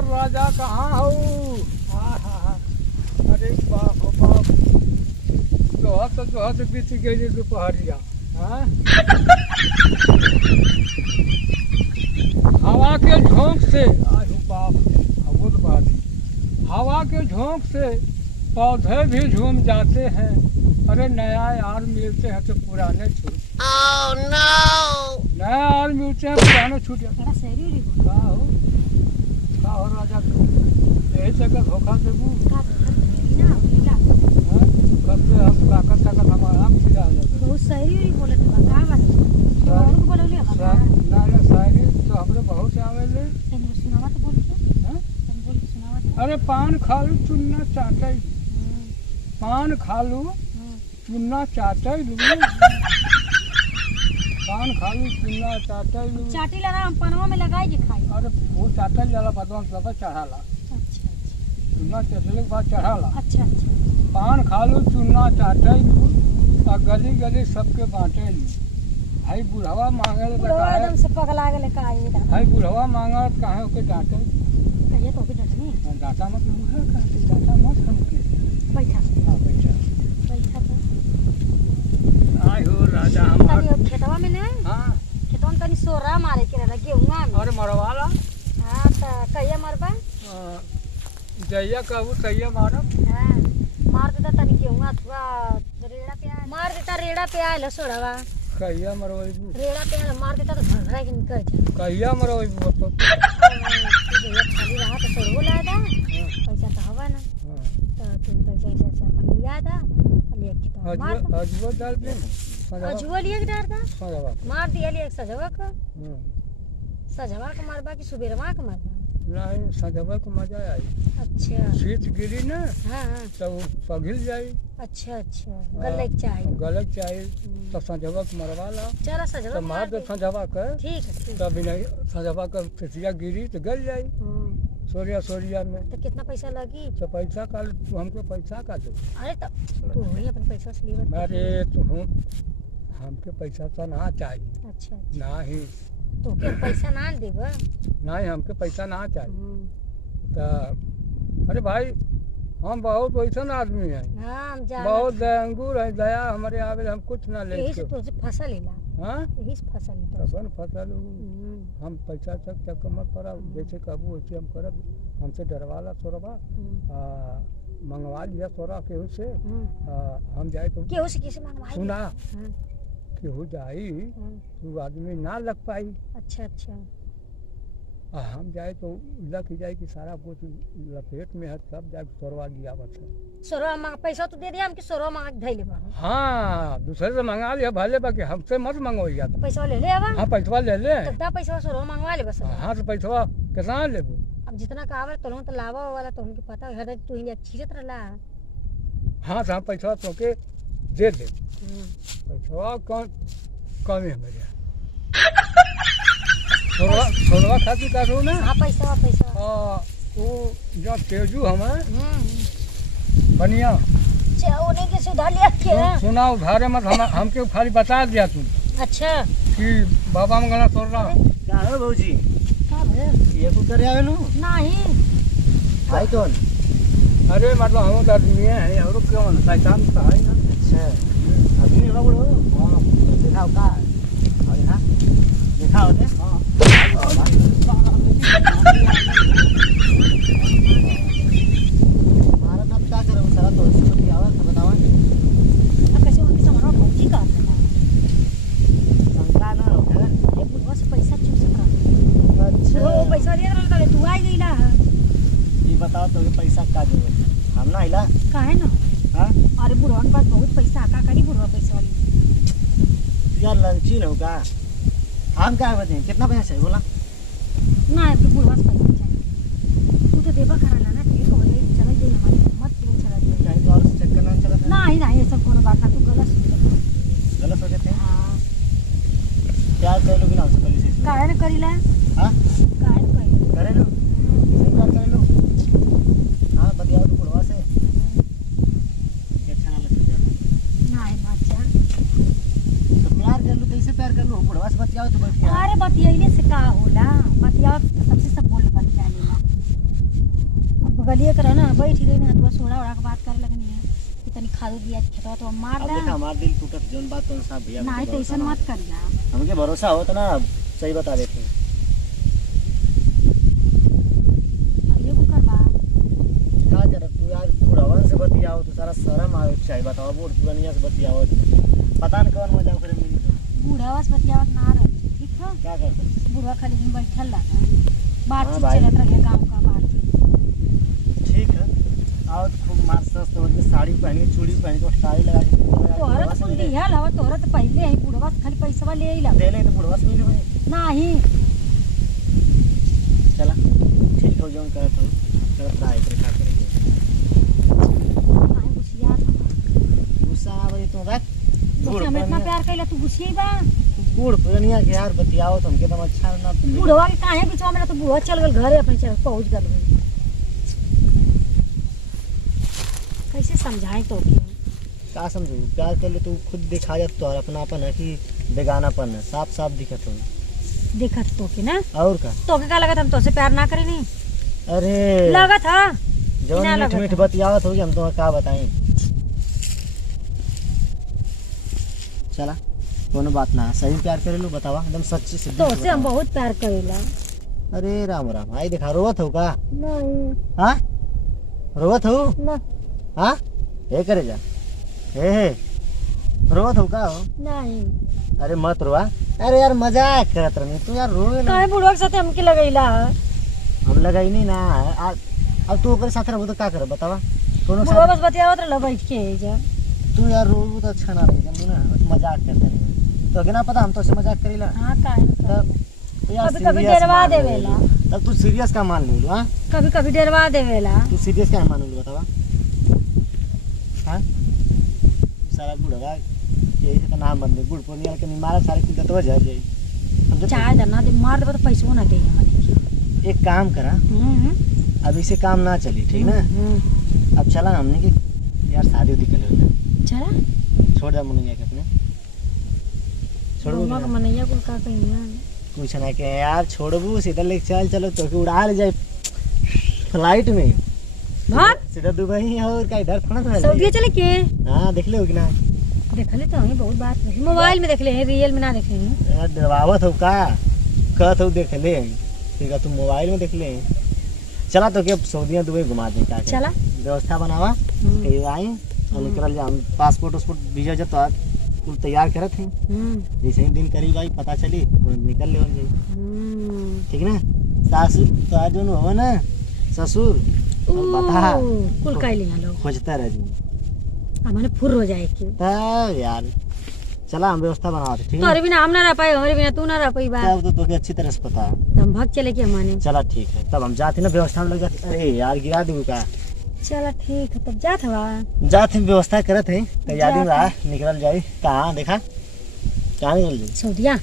और राजा कहाँ हो? अरे बाप हो बाप, जोहत बीत गई दोपहरिया। हाँ, हवा के झोंक से, आयो बाप, वो तो बात है। हवा के झोंक से पौधे भी झूम जाते हैं। अरे नया यार मिलते हैं तो पुराने छूट। Oh, no! नया यार मिलते हैं पुराने छूट जाते हैं। का हो राजा, यही जगह धोखा देबू। कब से हम ताकत हमारा हम सीधा आ जाते। बहुत शायरी बोलत बा का बात और बोलले बा ना शायरी तो हमरे बहुत आवेले। तने सुनावत बोल के हां तने बोल सुनावत। अरे पान खालू चुन्ना चाटई, पान खालू चुन्ना चाटई लू, पान खालू चुन्ना चाटई लू। चाटी लगा हम पनवा में लगाई के खाई। अरे वो चाटल जाला बदवा सब चढ़ाला। अच्छा चुन्ना चटले के बाद चढ़ाला। अच्छा अच्छा। पान खालू चुन्ना चाटई लू आ गली गली सबके बांटे लू। भाई बुढ़वा मांगे तो बुढ़वा एकदम से पगला गेले का ये दा। भाई बुढ़वा मांगा तो काहे ओके डांटे? कहिए तो भी डटनी। डांटा मत मुहे काटे, डांटा मत हमके। बैठा हां बैठा बैठा तो आय हो राजा हमार। तनी खेतवा में ने हां खेतवा में तनी सोरा मारे के रह गेहुआ में। अरे मरवाला। हां त कहिए मरबा? जइया कहू तइया मारब। हां मार देता तनी गेहुआ थोड़ा रेड़ा पे आ मार देता, रेड़ा पे आयल सोड़वा। कहिया मरवाइबू? रेड़ा पे आयल मार देता तो घरघरा के निकल जा। कहिया मरवाइबू? तो खाली रहा तो सोड़ो ला दा। पैसा तो हवा ना। तो तुम पैसा से अपन लिया दा ले के तो मार अजवा डाल दे। अजवा लिए के डाल दा। सजवा मार दिया लिए सजवा का। सजवा का मारबा कि सुबेरवा का मारबा? नहीं सजवा को मजा आई। अच्छा शीत गिरी ना हां हां तो पघिल जाई। अच्छा अच्छा गलक चाहिए। गलक चाहिए तो सजवा को मरवा ला। चला सजवा तो मार दे सजवा का। ठीक है ठीक। तब नहीं सजवा का फिसिया गिरी तो गल जाई। सोरिया में। तो कितना पैसा लगी? तो पैसा का तू हमको पैसा का दे। अरे तू वही अपन पैसा से लेवा। अरे तू हमके पैसा तो ना चाहिए। अच्छा ना ही तो के पैसा ना देबा? नहीं हमके पैसा ना चाहिए। तो अरे भाई हम बहुत वैसन आदमी हैं। हाँ हम जान बहुत दयांगुर है, दया हमारे आवे हम कुछ ना ले। यही से तो से फसल लेला। हाँ यही से फसल लेता। तबन फसल हम पैसा तक मत पड़ा जैसे कहबू वैसे हम करब। हमसे डरवाला सोरबा मंगवा लिया सोरा केहू से। हम जाए तो केहू से किसे मंगवाई? सुना केहू जाई तू आदमी ना लग पाई। अच्छा अच्छा। हम जाए तो लग जाए कि सारा कुछ लपेट में है सब जाके सोरवा लिया बस। सोरवा मांग पैसा तो दे दिया हम कि सोरवा मांग धैले बा। हाँ दूसरे से मंगा लिया भले बाकी हमसे मत मंगवाइया। तो पैसा ले ले आवा। हाँ पैसा ले ले। तो दा पैसा सोरवा मंगवा ले बस। हाँ तो पैसा कितना लेबू? अब जितना का आवे तो लावा वाला तो उनके पता है तू ही अच्छी तरह ला। हाँ तो हम पैसा तो के दे दे। पैसा कम है मेरे सोलवा खाती काटो ना। हाँ पैसा पैसा। वो जो तेजू हमें बनिया उन्हीं के सुधार लिया क्या? सुना उधारे मत हमके खाली बता दिया तुम। अच्छा कि बाबा मंगला सोर रहा क्या है भौजी? का भे? ये को करे आवे नु? नहीं भाई कौन? अरे मतलब हम तो आदमी है और कौन शैतान तो है ना। अच्छा अभी नहीं बोलो। हां दिखाओ का अरे ना दिखाओ दे। हां मारा ना क्या करो सारा तो इसको क्या आवाज बतावा। अब कैसे उनके सामान भौजी का है शंका ना हो क्या? ये बुढ़वा से पैसा चूसत रहा। अच्छा वो पैसा दे रहा था तू आई गईला। ये बताओ तो पैसा का देबे? हम ना आइला काहे ना? हां अरे बुढ़वा के पास बहुत पैसा का करी बुढ़वा पैसा वाली। यार लंची न होगा। हम क्या बताएं कितना पैसा चाहिए बोला? ना है बुढ़वा से पैसा चाहिए। तू तो देवा कराना ना ठीक हो गई चला जाइए हमारी मत क्यों चला जाइए। कहीं तो और से चक्कर ना चला था। नहीं नहीं ऐसा कोनो बात ना तू गलत सोच। गलत सोचे थे। हां प्यार कर लो बिना उससे पहले से। काहे न करीला? हां काहे न करी? करे लो सही बात कर लो। हां बतियाओ तो बुढ़वा से अच्छा ना लगे। नहीं बच्चा तो प्यार कर लो कैसे प्यार कर लो बुढ़वा से बतियाओ तो बतियाओ। अरे बतियाइले से का होला? बतियाओ सबसे सब बोल बतिया लेला। खाली एक रहा ना बैठ गई ना तो सोड़ा ओड़ा के बात करे लगनी है कि तनी खाद दिया खेतवा तो मार अब दे देखा हमार दिल टूटत जोन बात तो साहब भैया नहीं तो ऐसा मत कर जा हमके भरोसा हो तो ना सही बता देते ये को करबा का कर तू यार बुढ़ावन से बतियाओ तो सारा शर्म आवे चाहिए बताओ बूढ़ पुरानिया से बतियाओ पता नहीं कौन मजाक करे मिली बूढ़ावा से बतियावत ना रह ठीक है क्या करते बूढ़ा खाली दिन बैठल लगा बातचीत भाई। चलत रहे गांव का बातचीत ठीक है आओ तो खूब मार सस्त हो के साड़ी पहन के चूड़ी पहन के टाई लगा के तोहरा तो कुल दिहल हवा तोहरा तो पहले ही बूढ़वा से खाली पैसा ले ही लगा दे ले तो बुढ़वा से मिले भाई नहीं चला ठीक हो जोन करत हो करत रहा है क्या करेंगे नहीं गुस्सिया था गुस्सा आवे तो रख तो हमें इतना प्यार कइला तू गुस्सिया बा बूढ़ पुरानिया के यार बतियाओ तुमके तो अच्छा ना बूढ़वा के काहे बिचवा में तो बूढ़वा चल गल घरे अपने चल पहुंच गल कैसे समझाएं तो के का समझू प्यार कर ले तू खुद दिखा जा तो अपनापन है कि बेगानापन है साफ साफ दिखत हो देखत तो के ना और का तो के का लगत हम तो से प्यार ना करी नहीं अरे लगत हा जो ना मीठ लगत मीठ है। बतियावत होगी हम तुम्हें का बताएं चला कोनो बात ना सही प्यार करे लो बतावा एकदम सच्ची से तो से हम बहुत प्यार करेला अरे राम राम आई देखा रोवत हो का नहीं हाँ रोवत हो ना हाँ हे करे जा हे रोवत हो का हो नहीं अरे मत रोआ अरे यार मजाक करत रही तू यार रोवे ना काहे बूढ़वा के साथे हमके लगैला हम लगाई नहीं ना अब तू ओकरे साथ रहबो तो का करे बतावा कोनो बूढ़वा साथ बस बतियावत रह बैठ के जा तू यार रोबो तो अच्छा ना लगे जानू ना बस मजाक करते नहीं तो के ना पता हम तो से मजाक करीला हां काहे तब तो यार कभी कभी serious डरवा मान ले देवेला। लो। तब तू सीरियस का मान ले लो हां कभी कभी डरवा देवेला तू सीरियस का मान लो बतावा हां सारा बुढ़वा यही से तो नाम बन दे बुढ़ पुनिया के मारा सारे कुछ दतवा जा जाई समझे चाय दना दे मार दे तो पैसो ना दे हमने की एक काम करा अब इसे काम ना चली ठीक ना अब चला हमने की यार शादी उदी कर ले चला छोड़ जा मुनिया के अपने छोड़बू मग ना? मनैया कुल का कहिया कुछ ना के यार छोड़बू सीधा लेके चल चलो तो उड़ा ले जाए फ्लाइट में भाग सीधा दुबई और का इधर थोड़ा थोड़ा सऊदी चले के हाँ देख ले हो कि ना देखले तो हमें बहुत बात नहीं मोबाइल में देख ले रियल में ना देख ले यार डरवावत हो का कहत हो देख ले ठीक है तू मोबाइल में देख ले चला तो के सऊदीया दुबई घुमा दे का चला व्यवस्था बनावा कहीं आई और निकल जा पासपोर्ट वासपोर्ट वीजा जब तो कुल तैयार करत हैं जैसे ही दिन करीब आई पता चली तो निकल ले जाई ठीक ना सासुर तो आज जो हो ना ससुर बता कुल काई लिया लोग खोजता रह जी हमने फुर हो जाए कि तब यार चला हम व्यवस्था बनाते ठीक है तोरे बिना हम ना रह पाए हमारे बिना तू ना रह पाई बा तब तो तोके अच्छी तरह से पता है तो हम भाग चले के हमारे चला ठीक है तब हम जाते ना व्यवस्था में लग जाते अरे यार गिरा दूँ का चला ठीक है तब जात हवा जाते हैं व्यवस्था करत है तैयारी में जाते। रहा निकल जाए कहाँ देखा कहाँ निकल जाए सऊदिया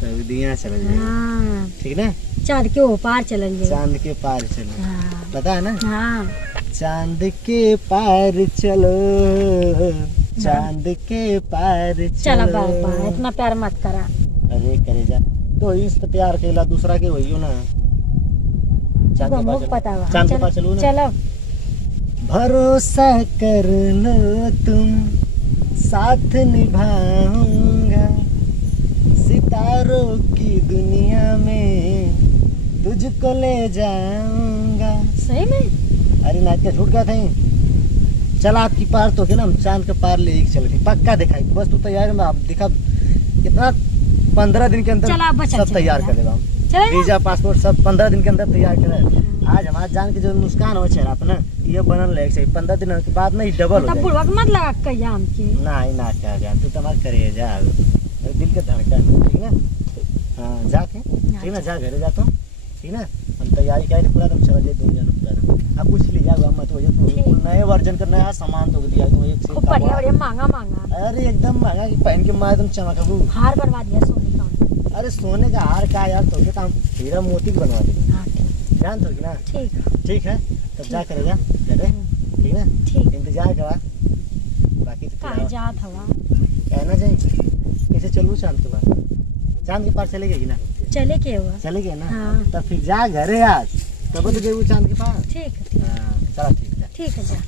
सऊदिया चल जाए हाँ ठीक ना चाँद के ओ पार चलल जाए चांद के पार चलो हाँ पता है ना हाँ चांद के पार चलो चांद के पार चला चलो बाबा इतना प्यार मत करा अरे करे जा तो इस पे प्यार केला दूसरा के वही हो ना चांद के पार पता चलो हुआ चांद के पार चलो ना चलो भरोसा कर लो तुम साथ निभाऊंगा सितारों की दुनिया में तुझको ले जाऊंगा सही में अरे नाच के छूट गया था चल आपकी पार तो के ना हम चांद के पार ले चल गए पक्का दिखाई बस तू तैयार में आप दिखा कितना 15 दिन के चल आप अंदर बचा सब चल तैयार जा। कर देगा हम चले वीजा पासपोर्ट सब 15 दिन के अंदर तैयार करे आज हमारा जान के जो मुस्कान हो चेहरा अपना ये बनल रहे चाहिए 15 दिन के बाद नहीं डबल हो तब जाए बुढ़वा के मत लगा कहिया हमके ना क्या जान तू तुम्हारा करे जा मेरे दिल के धड़कन ठीक ना हाँ जाके ठीक ना जा घरे जाता हूँ ठीक ना हम तैयारी क्या पूरा तुम चला जाए 2 जन पूरा अब कुछ लिया हुआ मत हो जाए तो नए वर्जन का नया सामान तो दिया तो एक से खूब बढ़िया बढ़िया महंगा महंगा अरे एकदम महंगा कि पहन के मार एकदम चमकबू हार बनवा दिया सोने का अरे सोने का हार का यार तो हम हीरा मोती का बनवा देंगे हाँ ठीक जान तो कि ना ठीक ठीक है तब जा करेगा करे ठीक ना ठीक इंतजार करा बाकी तो कहाँ जात हवा कहना चाहिए कैसे चलू चांद के पार चांद के पार चलेगा कि ना चले के हुआ चलेगा ना हाँ तब फिर जा घरे आज तब तो गए वो चांद के पास ठीक है हाँ चला ठीक है। ठीक है जा।